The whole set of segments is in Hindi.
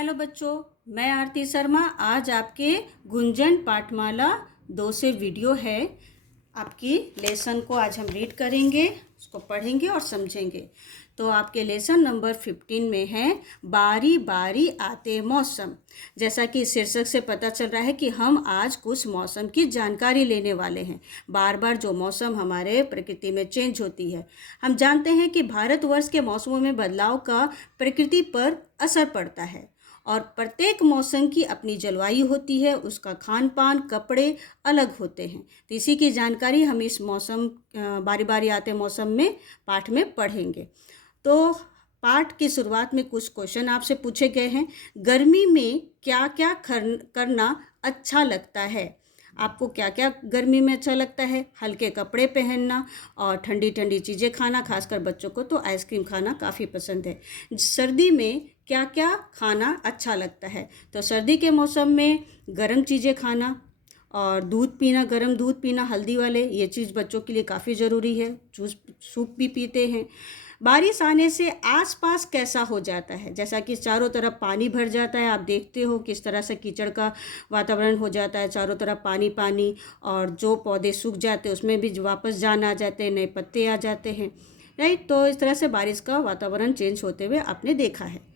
हेलो बच्चों, मैं आरती शर्मा आज आपके गुंजन पाठमाला 2 से वीडियो है। आपकी लेसन को आज हम रीड करेंगे, उसको पढ़ेंगे और समझेंगे। तो आपके लेसन नंबर 15 में है बारी बारी आते मौसम। जैसा कि शीर्षक से पता चल रहा है कि हम आज कुछ मौसम की जानकारी लेने वाले हैं। बार बार जो मौसम हमारे प्रकृति में चेंज होती है, हम जानते हैं कि भारतवर्ष के मौसमों में बदलाव का प्रकृति पर असर पड़ता है और प्रत्येक मौसम की अपनी जलवायु होती है, उसका खान पान कपड़े अलग होते हैं। तो इसी की जानकारी हम इस मौसम बारी बारी आते मौसम में पाठ में पढ़ेंगे। तो पाठ की शुरुआत में कुछ क्वेश्चन आपसे पूछे गए हैं। गर्मी में क्या क्या करना अच्छा लगता है? आपको क्या क्या गर्मी में अच्छा लगता है? हल्के कपड़े पहनना और ठंडी ठंडी चीज़ें खाना, खासकर बच्चों को तो आइसक्रीम खाना काफ़ी पसंद है। सर्दी में क्या क्या खाना अच्छा लगता है? तो सर्दी के मौसम में गर्म चीज़ें खाना और दूध पीना, गर्म दूध पीना हल्दी वाले, ये चीज़ बच्चों के लिए काफ़ी ज़रूरी है। जूस सूप भी पीते हैं। बारिश आने से आसपास कैसा हो जाता है? जैसा कि चारों तरफ पानी भर जाता है, आप देखते हो किस तरह से कीचड़ का वातावरण हो जाता है, चारों तरफ पानी पानी, और जो पौधे सूख जाते हैं उसमें भी वापस जान आ जाते हैं, नए पत्ते आ जाते हैं, राइट। तो इस तरह से बारिश का वातावरण चेंज होते हुए आपने देखा है।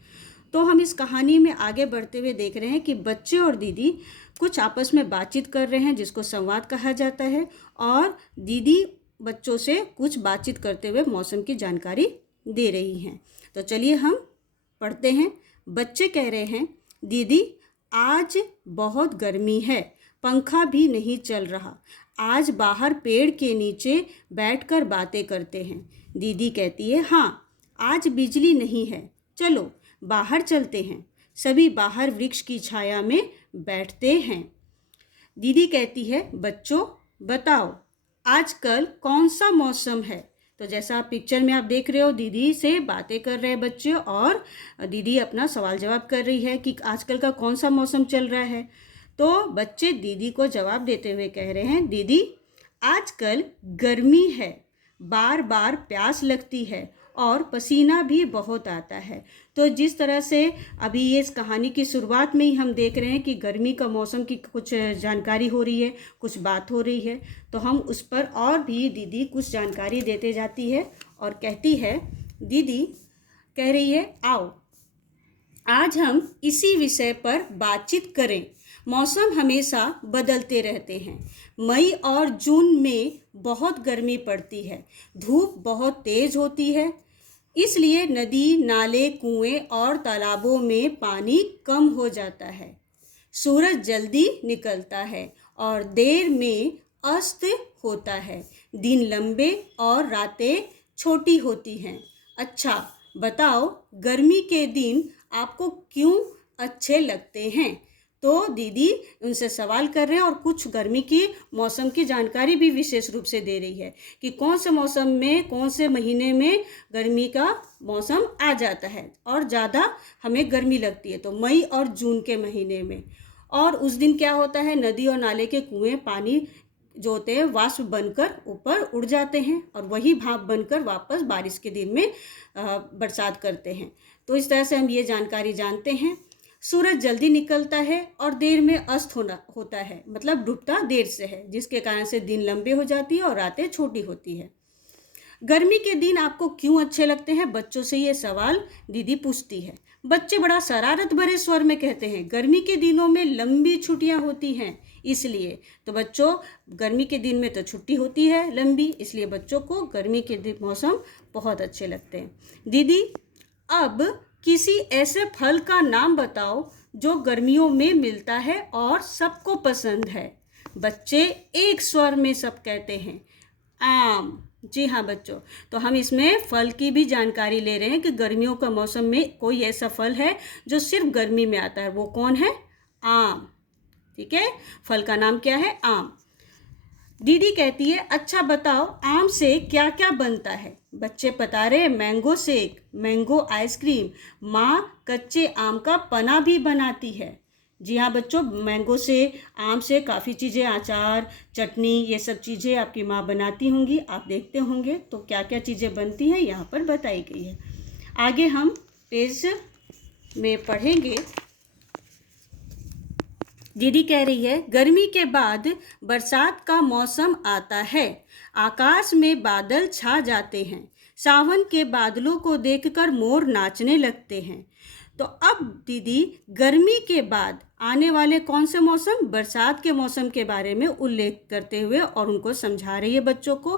तो हम इस कहानी में आगे बढ़ते हुए देख रहे हैं कि बच्चे और दीदी कुछ आपस में बातचीत कर रहे हैं, जिसको संवाद कहा जाता है, और दीदी बच्चों से कुछ बातचीत करते हुए मौसम की जानकारी दे रही हैं। तो चलिए हम पढ़ते हैं। बच्चे कह रहे हैं, दीदी आज बहुत गर्मी है, पंखा भी नहीं चल रहा। आज बाहर पेड़ के नीचे बैठकर बातें करते हैं। दीदी कहती है, हाँ आज बिजली नहीं है, चलो बाहर चलते हैं। सभी बाहर वृक्ष की छाया में बैठते हैं। दीदी कहती है, बच्चों बताओ आजकल कौन सा मौसम है? तो जैसा आप पिक्चर में आप देख रहे हो, दीदी से बातें कर रहे हैं बच्चे और दीदी अपना सवाल जवाब कर रही है कि आजकल का कौन सा मौसम चल रहा है। तो बच्चे दीदी को जवाब देते हुए कह रहे हैं, दीदी आजकल गर्मी है, बार बार प्यास लगती है और पसीना भी बहुत आता है। तो जिस तरह से अभी ये इस कहानी की शुरुआत में ही हम देख रहे हैं कि गर्मी का मौसम की कुछ जानकारी हो रही है, कुछ बात हो रही है, तो हम उस पर और भी दीदी कुछ जानकारी देते जाती है और कहती है, दीदी कह रही है, आओ आज हम इसी विषय पर बातचीत करें। मौसम हमेशा बदलते रहते हैं। मई और जून में बहुत गर्मी पड़ती है, धूप बहुत तेज होती है, इसलिए नदी, नाले, कुएं और तालाबों में पानी कम हो जाता है। सूरज जल्दी निकलता है और देर में अस्त होता है। दिन लंबे और रातें छोटी होती हैं। अच्छा बताओ, गर्मी के दिन आपको क्यों अच्छे लगते हैं? तो दीदी उनसे सवाल कर रहे हैं और कुछ गर्मी की मौसम की जानकारी भी विशेष रूप से दे रही है कि कौन से मौसम में, कौन से महीने में गर्मी का मौसम आ जाता है और ज़्यादा हमें गर्मी लगती है। तो मई और जून के महीने में। और उस दिन क्या होता है, नदी और नाले के कुएं पानी जो होते हैं वाष्प बनकर ऊपर उड़ जाते हैं और वही भाप बनकर वापस बारिश के दिन में बरसात करते हैं। तो इस तरह से हम ये जानकारी जानते हैं। सूरज जल्दी निकलता है और देर में अस्त होता है, मतलब डूबता देर से है, जिसके कारण से दिन लंबे हो जाती है और रातें छोटी होती है। गर्मी के दिन आपको क्यों अच्छे लगते हैं? बच्चों से ये सवाल दीदी पूछती है। बच्चे बड़ा शरारत भरे स्वर में कहते हैं, गर्मी के दिनों में लंबी छुट्टियां होती हैं, इसलिए। तो बच्चों गर्मी के दिन में तो छुट्टी होती है लंबी, इसलिए बच्चों को गर्मी के मौसम बहुत अच्छे लगते हैं। दीदी अब किसी ऐसे फल का नाम बताओ जो गर्मियों में मिलता है और सबको पसंद है। बच्चे एक स्वर में सब कहते हैं, आम। जी हाँ बच्चों, तो हम इसमें फल की भी जानकारी ले रहे हैं कि गर्मियों का मौसम में कोई ऐसा फल है जो सिर्फ गर्मी में आता है। वो कौन है? आम। ठीक है, फल का नाम क्या है? आम। दीदी कहती है, अच्छा बताओ आम से क्या क्या बनता है? बच्चे बता रहे हैं, मैंगो शेक, मैंगो आइसक्रीम, माँ कच्चे आम का पना भी बनाती है। जी हाँ बच्चों, मैंगो से, आम से काफ़ी चीज़ें, अचार, चटनी, ये सब चीज़ें आपकी माँ बनाती होंगी, आप देखते होंगे। तो क्या क्या चीज़ें बनती हैं यहाँ पर बताई गई है। आगे हम पेज में पढ़ेंगे दीदी कह रही है गर्मी के बाद बरसात का मौसम आता है, आकाश में बादल छा जाते हैं, सावन के बादलों को देखकर मोर नाचने लगते हैं। तो अब दीदी गर्मी के बाद आने वाले कौन से मौसम, बरसात के मौसम के बारे में उल्लेख करते हुए और उनको समझा रही है बच्चों को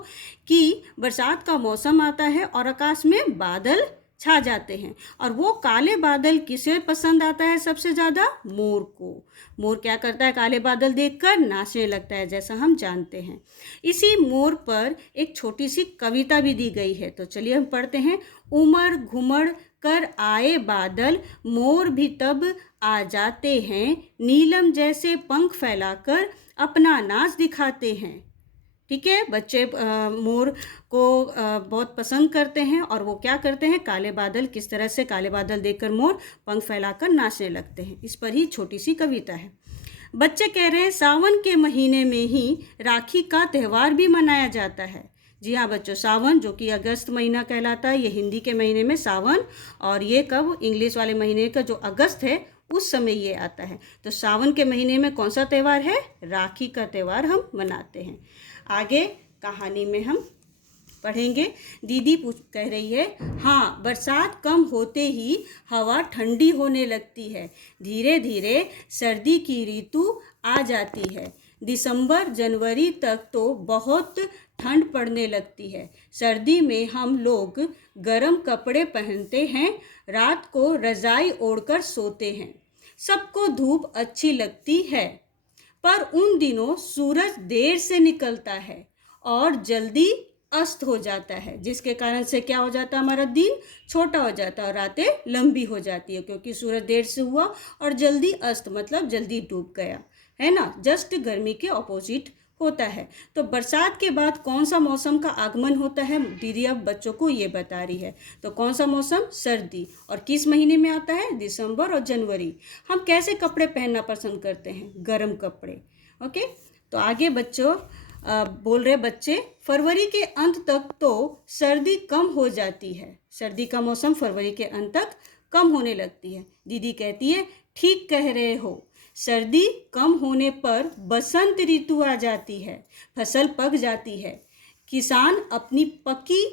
कि बरसात का मौसम आता है और आकाश में बादल छा जाते हैं। और वो काले बादल किसे पसंद आता है सबसे ज़्यादा, मोर को। मोर क्या करता है, काले बादल देखकर नाचने लगता है, जैसा हम जानते हैं। इसी मोर पर एक छोटी सी कविता भी दी गई है, तो चलिए हम पढ़ते हैं। उमड़ घुमड़ कर आए बादल, मोर भी तब आ जाते हैं, नीलम जैसे पंख फैलाकर अपना नाच दिखाते हैं। ठीक है, बच्चे मोर को बहुत पसंद करते हैं और वो क्या करते हैं, काले बादल, किस तरह से काले बादल देखकर मोर पंख फैलाकर नाचने लगते हैं। इस पर ही छोटी सी कविता है। बच्चे कह रहे हैं सावन के महीने में ही राखी का त्यौहार भी मनाया जाता है। जी हाँ बच्चों, सावन जो कि अगस्त महीना कहलाता है, ये हिंदी के महीने में सावन, और ये कब, इंग्लिश वाले महीने का जो अगस्त है उस समय ये आता है। तो सावन के महीने में कौन सा त्यौहार है, राखी का त्यौहार हम मनाते हैं। आगे कहानी में हम पढ़ेंगे। दीदी कह रही है हाँ, बरसात कम होते ही हवा ठंडी होने लगती है, धीरे धीरे सर्दी की ऋतु आ जाती है। दिसंबर जनवरी तक तो बहुत ठंड पड़ने लगती है। सर्दी में हम लोग गर्म कपड़े पहनते हैं, रात को रजाई ओढ़कर सोते हैं। सबको धूप अच्छी लगती है, पर उन दिनों सूरज देर से निकलता है और जल्दी अस्त हो जाता है, जिसके कारण से क्या हो जाता है, हमारा दिन छोटा हो जाता है और रातें लंबी हो जाती है, क्योंकि सूरज देर से हुआ और जल्दी अस्त मतलब जल्दी डूब गया, है ना। जस्ट गर्मी के ऑपोजिट होता है। तो बरसात के बाद कौन सा मौसम का आगमन होता है, दीदी अब बच्चों को ये बता रही है। तो कौन सा मौसम, सर्दी, और किस महीने में आता है, दिसंबर और जनवरी। हम कैसे कपड़े पहनना पसंद करते हैं, गर्म कपड़े। ओके, तो आगे बच्चों बोल रहे बच्चे, फरवरी के अंत तक तो सर्दी कम हो जाती है। सर्दी का मौसम फरवरी के अंत तक कम होने लगती है। दीदी कहती है ठीक कह रहे हो, सर्दी कम होने पर बसंत ऋतु आ जाती है, फसल पक जाती है। किसान अपनी पकी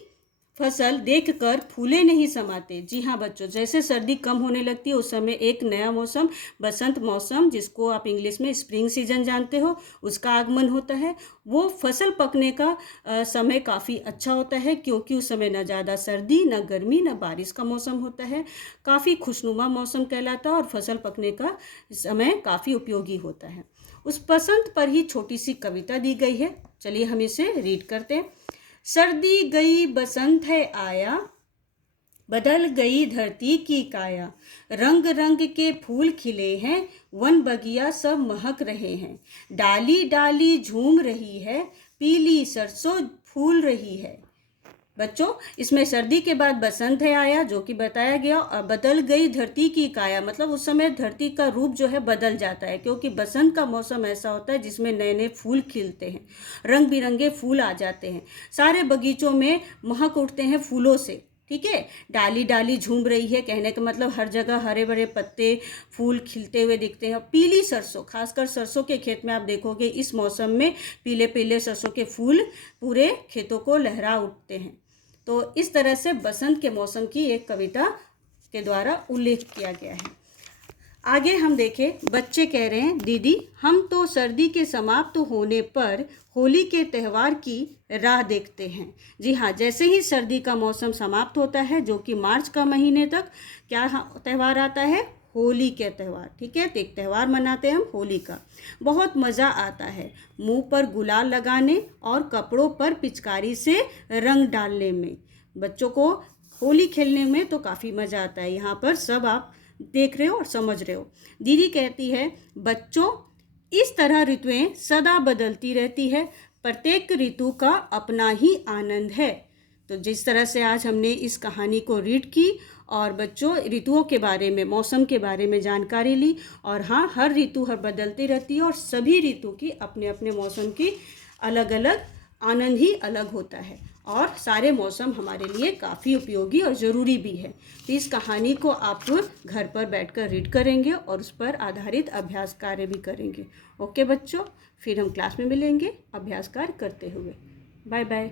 फसल देखकर फूले नहीं समाते। जी हाँ बच्चों, जैसे सर्दी कम होने लगती है उस समय एक नया मौसम, बसंत मौसम, जिसको आप इंग्लिश में स्प्रिंग सीजन जानते हो, उसका आगमन होता है। वो फसल पकने का समय काफ़ी अच्छा होता है, क्योंकि उस समय न ज़्यादा सर्दी, न गर्मी, न बारिश का मौसम होता है। काफ़ी खुशनुमा मौसम कहलाता है और फसल पकने का समय काफ़ी उपयोगी होता है। उस बसंत पर ही छोटी सी कविता दी गई है, चलिए हम इसे रीड करते हैं। सर्दी गई बसंत है आया, बदल गई धरती की काया, रंग रंग के फूल खिले हैं, वन बगिया सब महक रहे हैं, डाली डाली झूम रही है, पीली सरसों फूल रही है। बच्चों, इसमें सर्दी के बाद बसंत है आया, जो कि बताया गया, और बदल गई धरती की काया, मतलब उस समय धरती का रूप जो है बदल जाता है, क्योंकि बसंत का मौसम ऐसा होता है जिसमें नए नए फूल खिलते हैं, रंग बिरंगे फूल आ जाते हैं, सारे बगीचों में महक उठते हैं फूलों से। ठीक है, डाली डाली झूम रही है, कहने का मतलब हर जगह हरे भरे पत्ते, फूल खिलते हुए दिखते हैं। पीली सरसों, खासकर सरसों के खेत में आप देखोगे इस मौसम में पीले पीले सरसों के फूल पूरे खेतों को लहरा उठते हैं। तो इस तरह से बसंत के मौसम की एक कविता के द्वारा उल्लेख किया गया है। आगे हम देखें, बच्चे कह रहे हैं दीदी हम तो सर्दी के समाप्त होने पर होली के त्यौहार की राह देखते हैं। जी हाँ, जैसे ही सर्दी का मौसम समाप्त होता है, जो कि मार्च का महीने तक, क्या त्यौहार आता है, होली के त्यौहार। ठीक है, तो एक त्यौहार मनाते हैं हम होली का। बहुत मज़ा आता है मुंह पर गुलाल लगाने और कपड़ों पर पिचकारी से रंग डालने में। बच्चों को होली खेलने में तो काफ़ी मज़ा आता है, यहाँ पर सब आप देख रहे हो और समझ रहे हो। दीदी कहती है बच्चों, इस तरह ऋतुएं सदा बदलती रहती है, प्रत्येक ऋतु का अपना ही आनंद है। तो जिस तरह से आज हमने इस कहानी को रीड की और बच्चों ऋतुओं के बारे में, मौसम के बारे में जानकारी ली, और हाँ, हर ऋतु हर बदलती रहती है और सभी ऋतु की अपने अपने मौसम की अलग अलग आनंद ही अलग होता है। और सारे मौसम हमारे लिए काफ़ी उपयोगी और ज़रूरी भी है। तो इस कहानी को आप घर पर बैठकर रीड करेंगे और उस पर आधारित अभ्यास कार्य भी करेंगे। ओके बच्चों, फिर हम क्लास में मिलेंगे अभ्यास कार्य करते हुए। Bye bye.